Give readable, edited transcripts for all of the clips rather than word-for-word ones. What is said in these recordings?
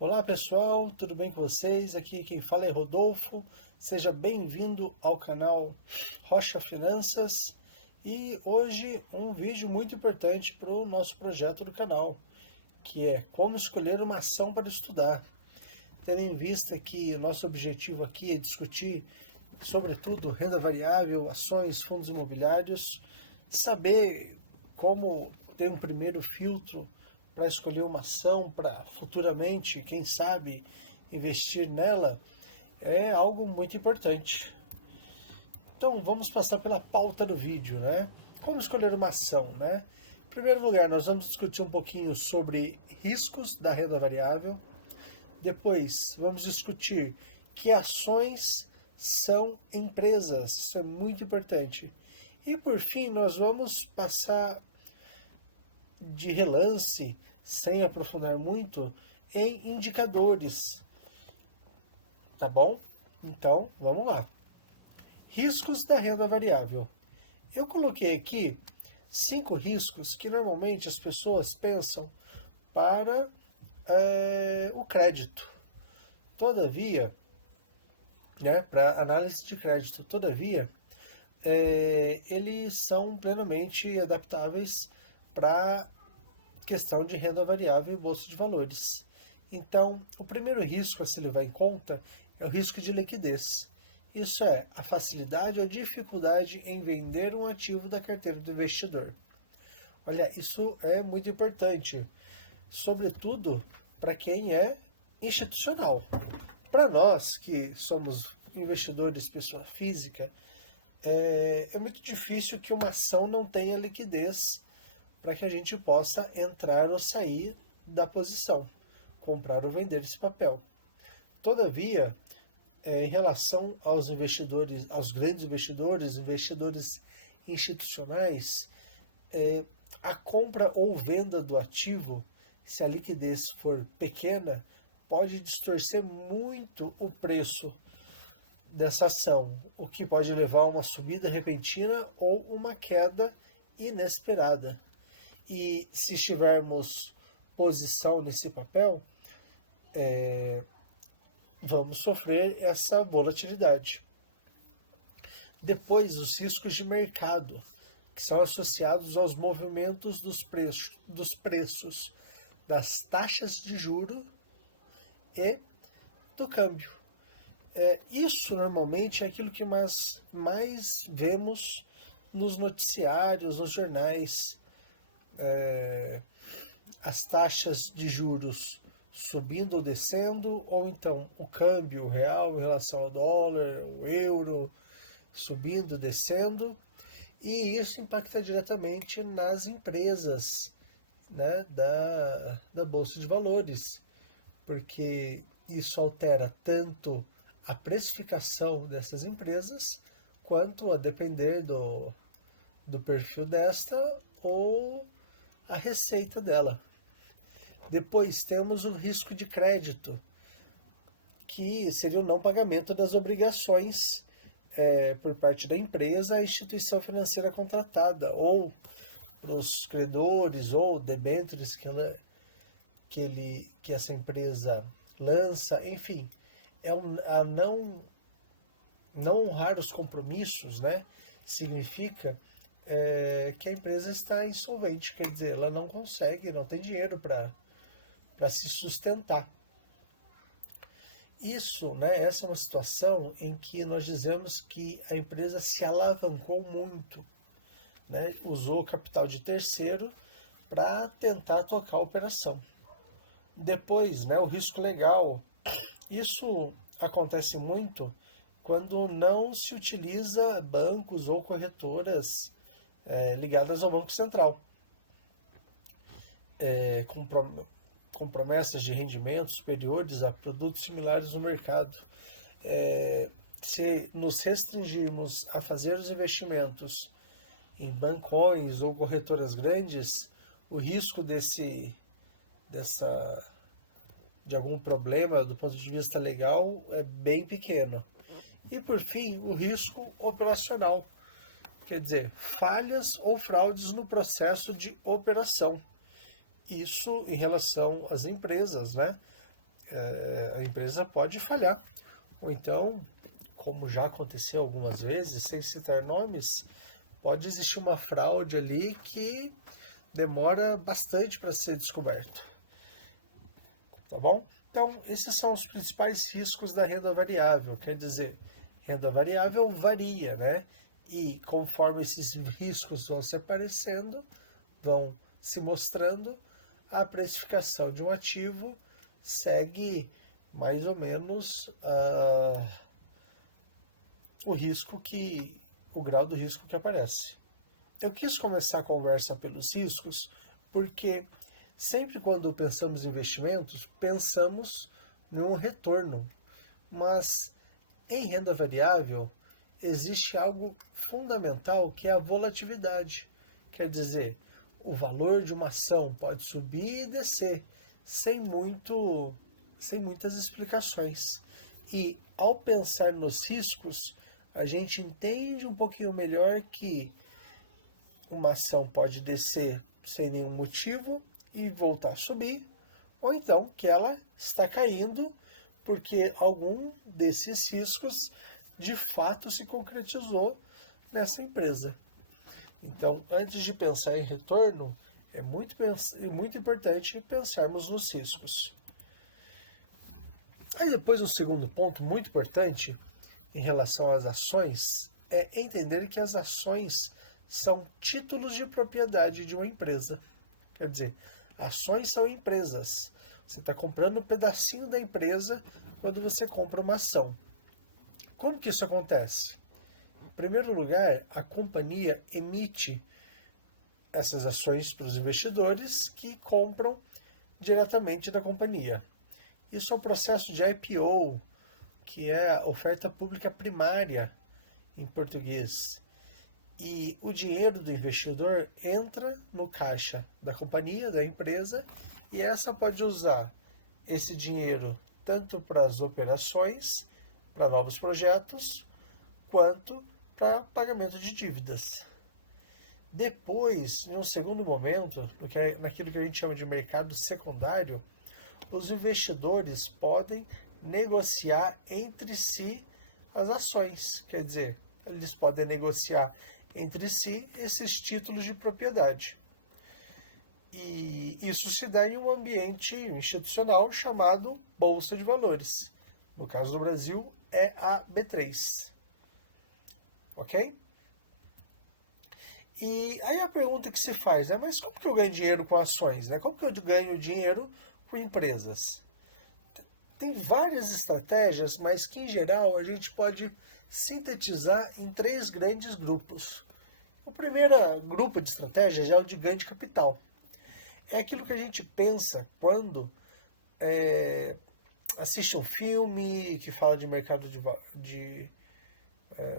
Olá pessoal, tudo bem com vocês? Aqui quem fala é Rodolfo. Seja bem-vindo ao canal Rocha Finanças. E hoje um vídeo muito importante para o nosso projeto do canal, que é como escolher uma ação para estudar. Tendo em vista que o nosso objetivo aqui é discutir, sobretudo, renda variável, ações, fundos imobiliários, saber como ter um primeiro filtro para escolher uma ação, para futuramente, quem sabe, investir nela, é algo muito importante. Então vamos passar pela pauta do vídeo, né? Como escolher uma ação, né? Em primeiro lugar, nós vamos discutir um pouquinho sobre riscos da renda variável. Depois, vamos discutir que ações são empresas. Isso é muito importante. E por fim, nós vamos passar de relance, sem aprofundar muito, em indicadores. Tá bom? Então, vamos lá. Riscos da renda variável. Eu coloquei aqui 5 riscos que normalmente as pessoas pensam para o crédito. Todavia, né, para análise de crédito, todavia, eles são plenamente adaptáveis para questão de renda variável e bolsa de valores. Então, o primeiro risco a se levar em conta é o risco de liquidez. Isso é a facilidade ou dificuldade em vender um ativo da carteira do investidor. Olha, isso é muito importante, sobretudo para quem é institucional. Para nós que somos investidores pessoa física, é muito difícil que uma ação não tenha liquidez para que a gente possa entrar ou sair da posição, comprar ou vender esse papel. Todavia, em relação aos investidores, aos grandes investidores, investidores institucionais, a compra ou venda do ativo, se a liquidez for pequena, pode distorcer muito o preço dessa ação, o que pode levar a uma subida repentina ou uma queda inesperada. E se estivermos posição nesse papel, vamos sofrer essa volatilidade. Depois, os riscos de mercado, que são associados aos movimentos dos preços das taxas de juro e do câmbio. Isso normalmente é aquilo que mais vemos nos noticiários, nos jornais. As taxas de juros subindo ou descendo, ou então o câmbio real em relação ao dólar, o euro, subindo, descendo, e isso impacta diretamente nas empresas, né, da Bolsa de Valores, porque isso altera tanto a precificação dessas empresas, quanto a depender do perfil desta, ou a receita dela. Depois temos o risco de crédito, que seria o não pagamento das obrigações por parte da empresa à instituição financeira contratada, ou para os credores ou debêntures que essa empresa lança, enfim, a não honrar os compromissos, né? Significa que a empresa está insolvente, quer dizer, ela não consegue, não tem dinheiro para se sustentar. Isso, né, essa é uma situação em que nós dizemos que a empresa se alavancou muito, né, usou capital de terceiro para tentar tocar a operação. Depois, né, o risco legal. Isso acontece muito quando não se utiliza bancos ou corretoras ligadas ao Banco Central, com promessas de rendimentos superiores a produtos similares no mercado. Se nos restringirmos a fazer os investimentos em bancões ou corretoras grandes, o risco de algum problema do ponto de vista legal é bem pequeno. E por fim, o risco operacional, quer dizer, falhas ou fraudes no processo de operação. Isso em relação às empresas, né? a empresa pode falhar. Ou então, como já aconteceu algumas vezes, sem citar nomes, pode existir uma fraude ali que demora bastante para ser descoberto. Tá bom? Então, esses são os principais riscos da renda variável. Quer dizer, renda variável varia, né? E conforme esses riscos vão se aparecendo, vão se mostrando, a precificação de um ativo segue mais ou menos o grau do risco que aparece. Eu quis começar a conversa pelos riscos porque sempre quando pensamos em investimentos, pensamos num retorno. Mas em renda variável existe algo fundamental que é a volatilidade. Quer dizer, o valor de uma ação pode subir e descer sem muitas explicações. E ao pensar nos riscos, a gente entende um pouquinho melhor que uma ação pode descer sem nenhum motivo e voltar a subir, ou então que ela está caindo porque algum desses riscos de fato se concretizou nessa empresa. Então, antes de pensar em retorno, é muito importante pensarmos nos riscos. Aí depois, um segundo ponto muito importante em relação às ações é entender que as ações são títulos de propriedade de uma empresa. Quer dizer, ações são empresas. Você está comprando um pedacinho da empresa quando você compra uma ação. Como que isso acontece? Em primeiro lugar, a companhia emite essas ações para os investidores que compram diretamente da companhia. Isso é o processo de IPO, que é a oferta pública primária em português. E o dinheiro do investidor entra no caixa da companhia, da empresa, e essa pode usar esse dinheiro tanto para as operações, para novos projetos, quanto para pagamento de dívidas. Depois, em um segundo momento, naquilo que a gente chama de mercado secundário, os investidores podem negociar entre si as ações. Quer dizer, eles podem negociar entre si esses títulos de propriedade. E isso se dá em um ambiente institucional chamado Bolsa de Valores. No caso do Brasil, é a B3. Ok? E aí a pergunta que se faz é, mas como que eu ganho dinheiro com ações? Né? Como que eu ganho dinheiro com empresas? Tem várias estratégias, mas que em geral a gente pode sintetizar em 3 grandes grupos. O primeiro grupo de estratégias é o de ganho de capital. É aquilo que a gente pensa quando assiste um filme que fala de mercado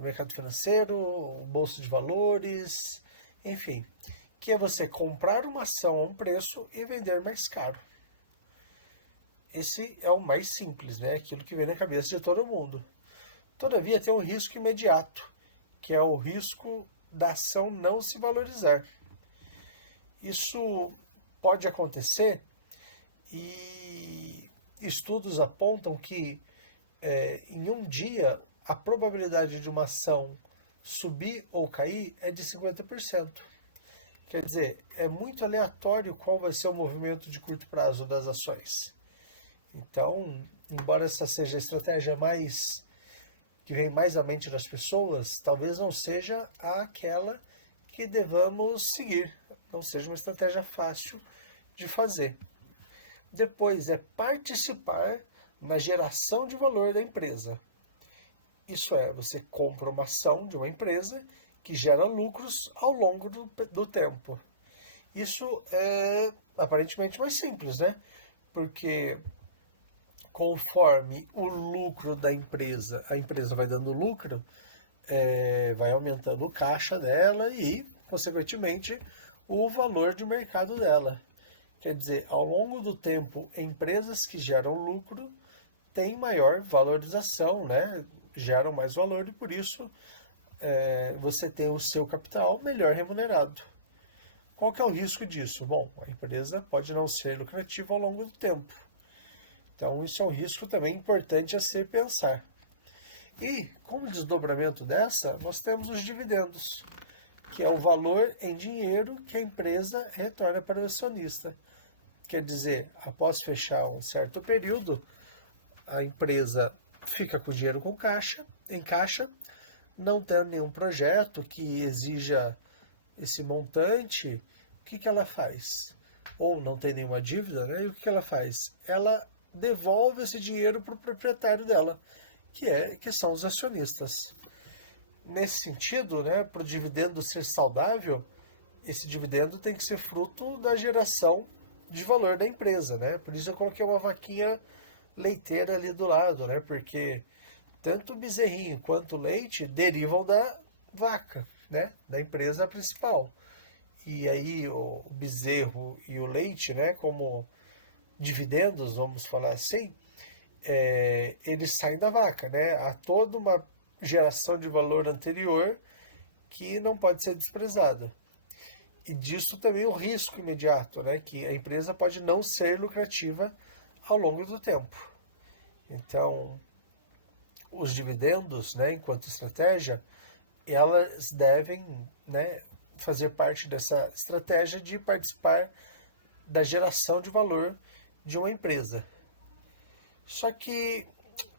mercado financeiro, bolsa de valores, enfim, que é você comprar uma ação a um preço e vender mais caro. Esse é o mais simples, né? Aquilo que vem na cabeça de todo mundo. Todavia, tem um risco imediato, que é o risco da ação não se valorizar. Isso pode acontecer e estudos apontam que em um dia a probabilidade de uma ação subir ou cair é de 50%. Quer dizer, é muito aleatório qual vai ser o movimento de curto prazo das ações. Então, embora essa seja a estratégia que vem mais à mente das pessoas, talvez não seja aquela que devamos seguir. Não seja uma estratégia fácil de fazer. Depois é participar na geração de valor da empresa. Isso é, você compra uma ação de uma empresa que gera lucros ao longo do tempo. Isso é aparentemente mais simples, né? Porque conforme o lucro da empresa, a empresa vai dando lucro, vai aumentando o caixa dela e, consequentemente, o valor de mercado dela. Quer dizer, ao longo do tempo, empresas que geram lucro têm maior valorização, né? Geram mais valor e, por isso, você tem o seu capital melhor remunerado. Qual que é o risco disso? Bom, a empresa pode não ser lucrativa ao longo do tempo. Então, isso é um risco também importante a se pensar. E, como desdobramento dessa, nós temos os dividendos, que é o valor em dinheiro que a empresa retorna para o acionista. Quer dizer, após fechar um certo período, a empresa fica com o dinheiro em caixa, não tendo nenhum projeto que exija esse montante, o que ela faz? Ou não tem nenhuma dívida, né? E o que ela faz? Ela devolve esse dinheiro para o proprietário dela, que são os acionistas. Nesse sentido, né, para o dividendo ser saudável, esse dividendo tem que ser fruto da geração de valor da empresa, né? Por isso eu coloquei uma vaquinha leiteira ali do lado, né? Porque tanto o bezerrinho quanto o leite derivam da vaca, né? Da empresa principal. E aí o bezerro e o leite, né? Como dividendos, vamos falar assim, eles saem da vaca, né? Há toda uma geração de valor anterior que não pode ser desprezada. E disso também o risco imediato, né? Que a empresa pode não ser lucrativa ao longo do tempo. Então, os dividendos, né, enquanto estratégia, elas devem, né, fazer parte dessa estratégia de participar da geração de valor de uma empresa. Só que,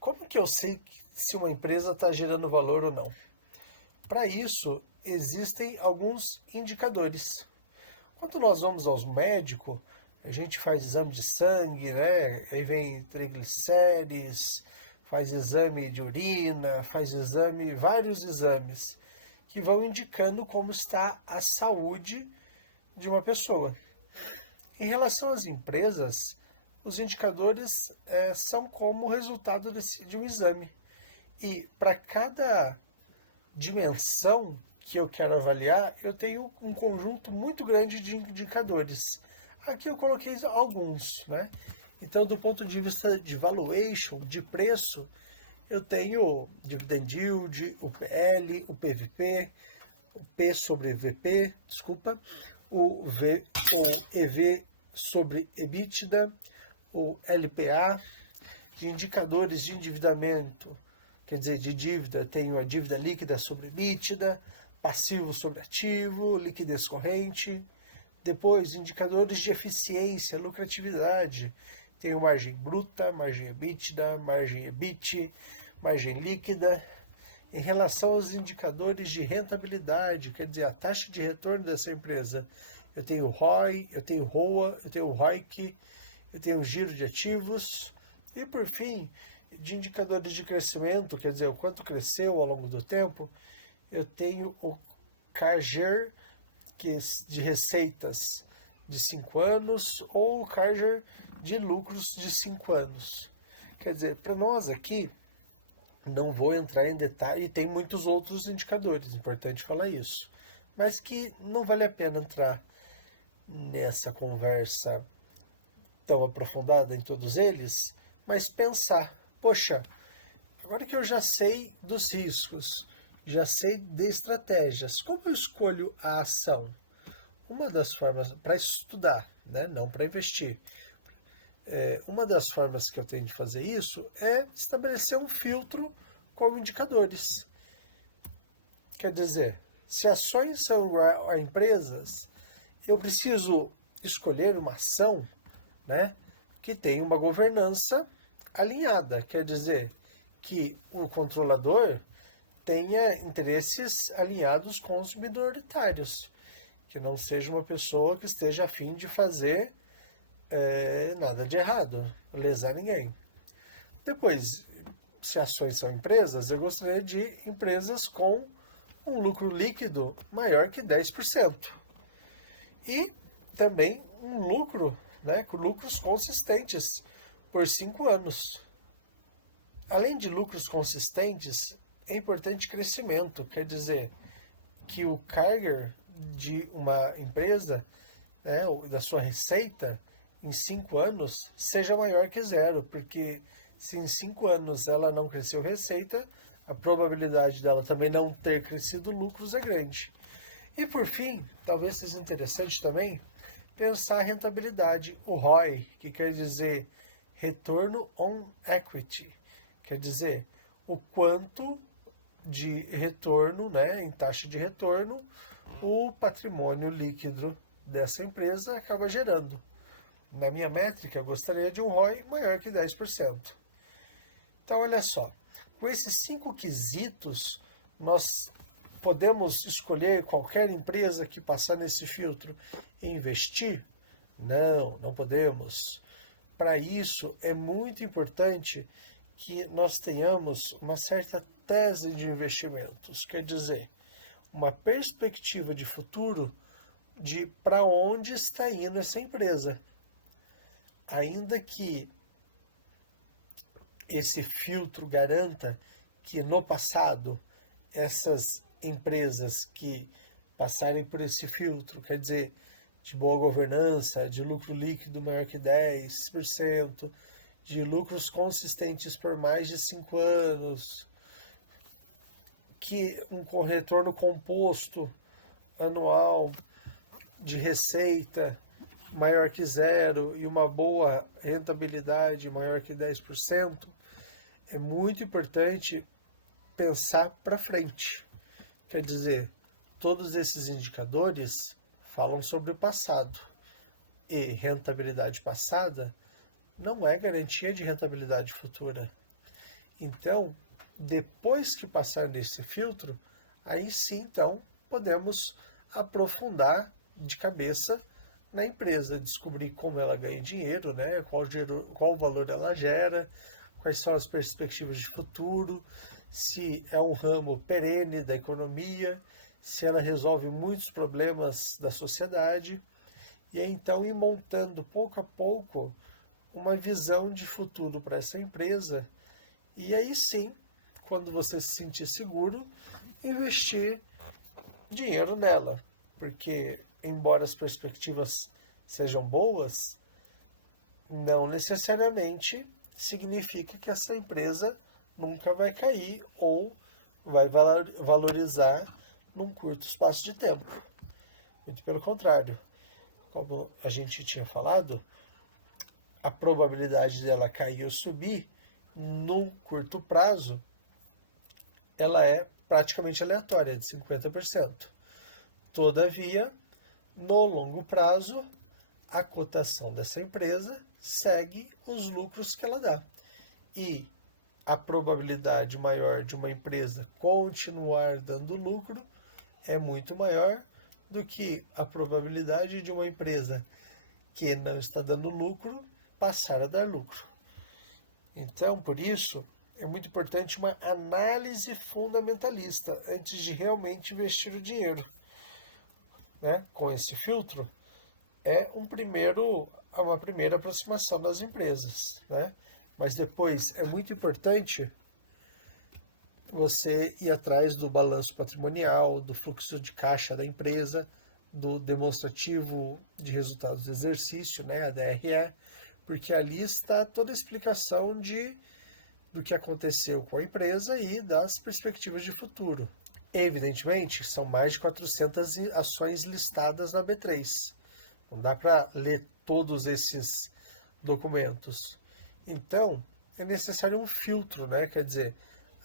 como que eu sei se uma empresa está gerando valor ou não? Para isso, existem alguns indicadores. Quando nós vamos aos médicos, a gente faz exame de sangue, né? Aí vem triglicérides, faz exame de urina, vários exames, que vão indicando como está a saúde de uma pessoa. Em relação às empresas, os indicadores são como resultado de um exame. E para cada dimensão que eu quero avaliar, eu tenho um conjunto muito grande de indicadores. Aqui eu coloquei alguns, né? Então, do ponto de vista de valuation, de preço, eu tenho o dividend yield, o PL, o PVP, o P sobre VP, desculpa, o EV sobre EBITDA, o LPA, de indicadores de endividamento, quer dizer, de dívida, tenho a dívida líquida sobre EBITDA, passivo sobre ativo, liquidez corrente. Depois, indicadores de eficiência, lucratividade. Tenho margem bruta, margem EBITDA, margem EBIT, margem líquida. Em relação aos indicadores de rentabilidade, quer dizer, a taxa de retorno dessa empresa, eu tenho ROI, eu tenho ROA, eu tenho ROIC, eu tenho giro de ativos. E, por fim, de indicadores de crescimento, quer dizer, o quanto cresceu ao longo do tempo, eu tenho o CAGR, que é de receitas de 5 anos, ou o CAGR de lucros de 5 anos. Quer dizer, para nós aqui, não vou entrar em detalhe, e tem muitos outros indicadores, importante falar isso, mas que não vale a pena entrar nessa conversa tão aprofundada em todos eles, mas pensar, poxa, agora que eu já sei dos riscos, já sei de estratégias, como eu escolho a ação? Uma das formas para estudar, né, não para investir, uma das formas que eu tenho de fazer isso é estabelecer um filtro com indicadores. Quer dizer, se ações são iguais a empresas, eu preciso escolher uma ação, né, que tem uma governança alinhada. Quer dizer, que o controlador tenha interesses alinhados com os minoritários, que não seja uma pessoa que esteja a fim de fazer nada de errado, lesar ninguém. Depois, se ações são empresas, eu gostaria de empresas com um lucro líquido maior que 10%. E também um lucro, né, com lucros consistentes por 5 anos. Além de lucros consistentes, é importante crescimento, quer dizer que o CAGR de uma empresa, né, da sua receita, em 5 anos, seja maior que zero, porque se em 5 anos ela não cresceu receita, a probabilidade dela também não ter crescido lucros é grande. E por fim, talvez seja interessante também pensar a rentabilidade, o ROI, que quer dizer retorno on equity, quer dizer, o quanto de retorno, né, em taxa de retorno, o patrimônio líquido dessa empresa acaba gerando. Na minha métrica, eu gostaria de um ROI maior que 10%. Então, olha só, com esses 5 quesitos, nós podemos escolher qualquer empresa que passar nesse filtro e investir? Não, não podemos. Para isso, é muito importante que nós tenhamos uma certa tese de investimentos, quer dizer, uma perspectiva de futuro de para onde está indo essa empresa. Ainda que esse filtro garanta que no passado essas empresas que passarem por esse filtro, quer dizer, de boa governança, de lucro líquido maior que 10%, de lucros consistentes por mais de 5 anos, que um retorno composto anual de receita maior que zero e uma boa rentabilidade maior que 10%, é muito importante pensar para frente. Quer dizer, todos esses indicadores falam sobre o passado. E rentabilidade passada não é garantia de rentabilidade futura. Então, depois que passar nesse filtro, aí sim, então, podemos aprofundar de cabeça na empresa, descobrir como ela ganha dinheiro, né? Qual valor ela gera, quais são as perspectivas de futuro, se é um ramo perene da economia, se ela resolve muitos problemas da sociedade, e aí então ir montando pouco a pouco uma visão de futuro para essa empresa, e aí sim, quando você se sentir seguro, investir dinheiro nela, porque embora as perspectivas sejam boas, não necessariamente significa que essa empresa nunca vai cair ou vai valorizar num curto espaço de tempo. Muito pelo contrário, como a gente tinha falado, a probabilidade dela cair ou subir num curto prazo, ela é praticamente aleatória, de 50%. Todavia, no longo prazo, a cotação dessa empresa segue os lucros que ela dá. E a probabilidade maior de uma empresa continuar dando lucro é muito maior do que a probabilidade de uma empresa que não está dando lucro passar a dar lucro. Então, por isso, é muito importante uma análise fundamentalista antes de realmente investir o dinheiro. Né? Com esse filtro, é uma primeira aproximação das empresas. Né? Mas depois é muito importante você ir atrás do balanço patrimonial, do fluxo de caixa da empresa, do demonstrativo de resultados do exercício, né, a DRE, porque ali está toda a explicação do que aconteceu com a empresa e das perspectivas de futuro. Evidentemente, são mais de 400 ações listadas na B3. Não dá para ler todos esses documentos. Então, é necessário um filtro, né? Quer dizer,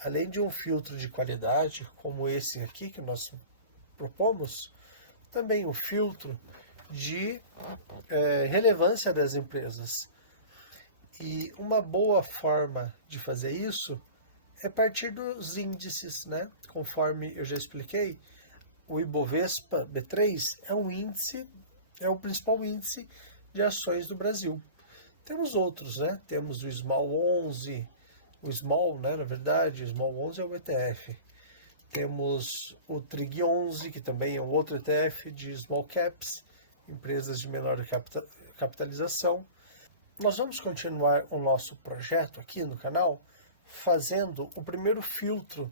além de um filtro de qualidade, como esse aqui que nós propomos, também um filtro de relevância das empresas. E uma boa forma de fazer isso é partir dos índices, né? Conforme eu já expliquei, o Ibovespa B3 é um índice, é o principal índice de ações do Brasil. Temos outros, né? Temos o Small 11, o Small, né? Na verdade, o Small 11 é o ETF. Temos o Trig 11, que também é um outro ETF de Small Caps, empresas de menor capitalização. Nós vamos continuar o nosso projeto aqui no canal fazendo o primeiro filtro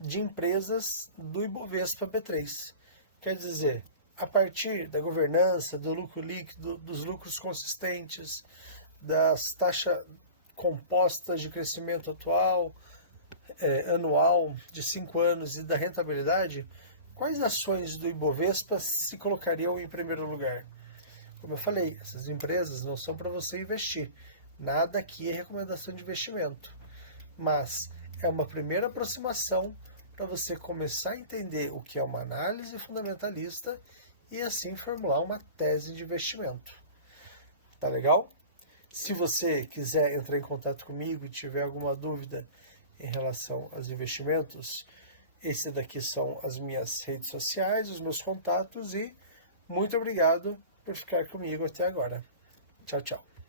de empresas do Ibovespa B3. Quer dizer, a partir da governança, do lucro líquido, dos lucros consistentes, das taxas compostas de crescimento atual, anual de 5 anos e da rentabilidade, quais ações do Ibovespa se colocariam em primeiro lugar? Como eu falei, essas empresas não são para você investir, Nada aqui é recomendação de investimento, mas é uma primeira aproximação para você começar a entender o que é uma análise fundamentalista e assim formular uma tese de investimento. Tá legal? Se você quiser entrar em contato comigo e tiver alguma dúvida em relação aos investimentos, esse daqui são as minhas redes sociais, os meus contatos e muito obrigado por ficar comigo até agora. Tchau, tchau.